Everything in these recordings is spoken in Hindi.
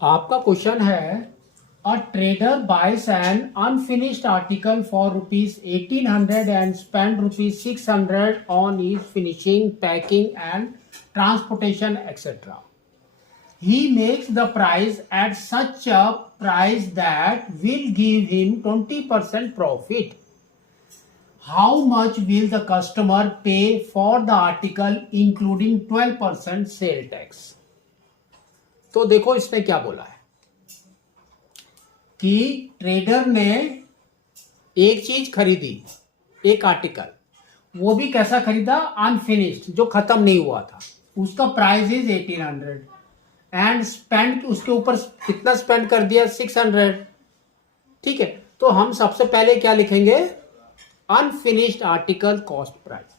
आपका क्वेश्चन है a trader buys an unfinished article for rupees 1800 and spend rupees 600 on is finishing packing and transportation etcetera. He makes the price at such a price that will give him 20% profit. How much will the customer pay for the article including 12% sale tax? तो देखो इसने क्या बोला है कि ट्रेडर ने एक चीज खरीदी, एक आर्टिकल, वो भी कैसा खरीदा? अनफिनिश्ड, जो खत्म नहीं हुआ था. उसका प्राइस इज 1800 एंड स्पेंड, उसके ऊपर कितना स्पेंड कर दिया? 600. ठीक है, तो हम सबसे पहले क्या लिखेंगे? Unfinished article cost price.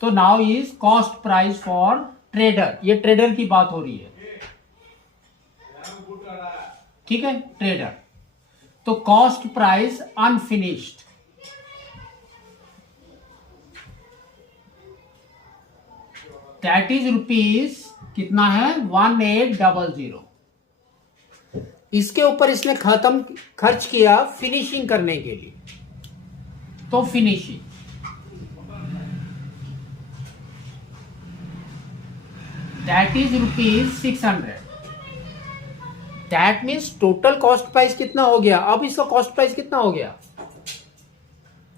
तो now is cost price for trader. ये ट्रेडर की बात हो रही है. ठीक है, ट्रेडर. तो cost price unfinished that is rupees कितना है? 1800. इसके ऊपर इसने खर्च किया फिनिशिंग करने के लिए. तो finishing that is rupees 600. That means total cost price कितना हो गया? अब इसका कॉस्ट प्राइस कितना हो गया?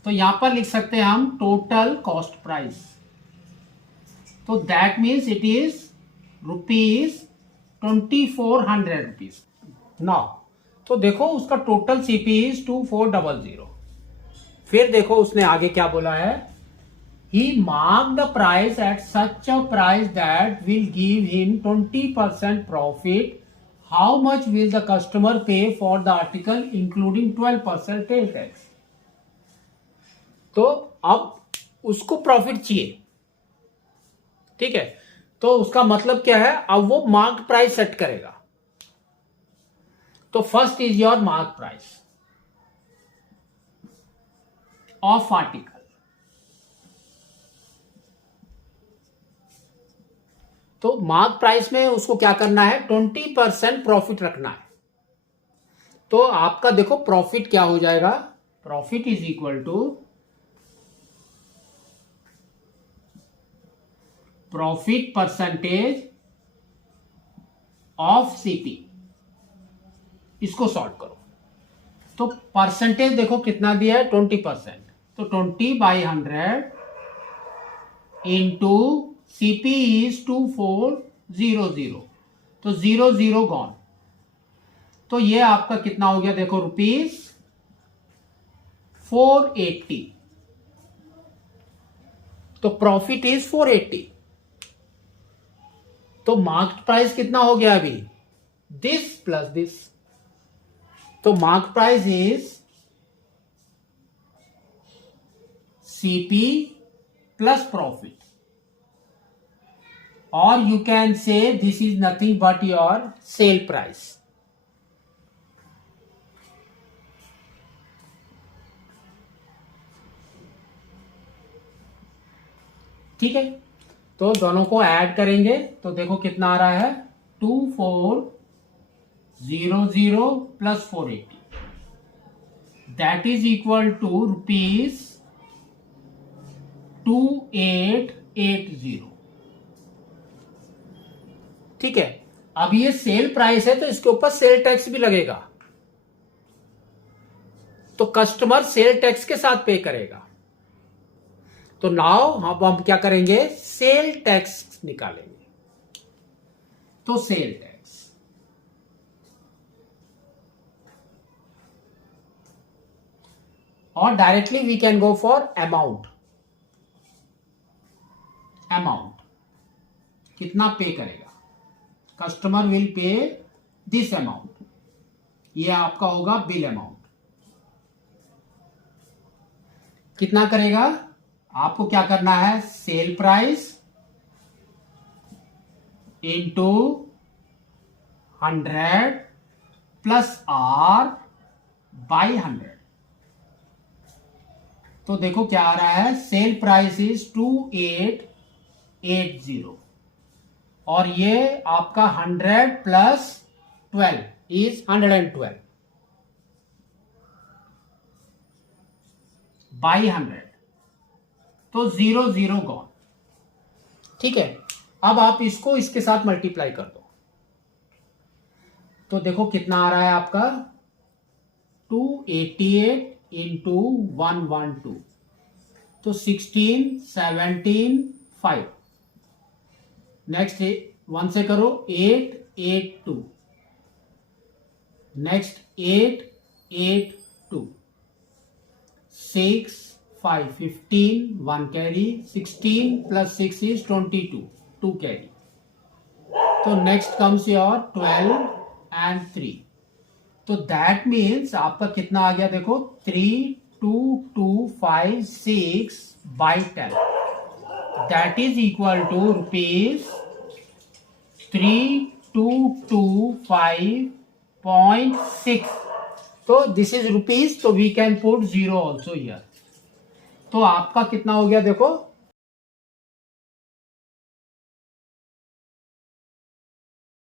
तो यहां पर लिख सकते हैं हम टोटल कॉस्ट प्राइस. तो that means it is rupees 2400 rupees. Now तो देखो उसका टोटल सीपी इज 2400. फिर देखो उसने आगे क्या बोला है? He mark the price at such a price that will give him 20% profit. How much will the customer pay for the article including 12% sale tax. तो अब उसको प्रॉफिट चाहिए. ठीक है, तो उसका मतलब क्या है? अब वो मार्क प्राइस सेट करेगा. तो first is your mark price of article. तो मार्क प्राइस में उसको क्या करना है? 20% प्रॉफिट रखना है. तो आपका देखो प्रॉफिट क्या हो जाएगा? Profit is equal to profit percentage of CP. इसको सॉल्व करो. तो परसेंटेज देखो कितना दिया है? 20%. तो 20/100 इंटू सीपी इज 2400. तो 00 गॉन. तो ये आपका कितना हो गया? देखो रुपीज 480. तो प्रॉफिट इज 480. तो मार्केट प्राइस कितना हो गया अभी? This plus this. तो market price is CP plus profit. और you can say this is nothing but your sale price. ठीक है, तो दोनों को ऐड करेंगे तो देखो कितना आ रहा है? 2400 plus 480 that is equal to rupees 2880. ठीक है, अब ये सेल प्राइस है तो इसके ऊपर सेल टैक्स भी लगेगा. तो कस्टमर सेल टैक्स के साथ पे करेगा. तो नाउ हम क्या करेंगे? सेल टैक्स निकालेंगे. तो सेल टैक्स और directly we can go for amount. Amount कितना पे करेगा? Customer will pay this amount. ये आपका होगा बिल अमाउंट. कितना करेगा? आपको क्या करना है? Sale price into 100 plus R by 100. तो देखो क्या आ रहा है? सेल प्राइस इज 2880 और ये आपका 100 प्लस 12 is 112 by 100, तो 0 0 गॉन। ठीक है, अब आप इसको इसके साथ मल्टीप्लाई कर दो, तो देखो कितना आ रहा है आपका 288 इंटू 112, तो 16 17 5। नेक्स्ट 1 से करो 8 8 2, next 8 8 2, 6 5 15 1 carry, 16 plus 6 is 22 2 carry. तो नेक्स्ट कम्स योर 12 एंड 3, तो दैट मीन्स आपका कितना आ गया देखो 3226 by 10, that is equal to rupees 3225.6। तो दिस इज रुपीज, तो we can put 0 also here. तो आपका कितना हो गया देखो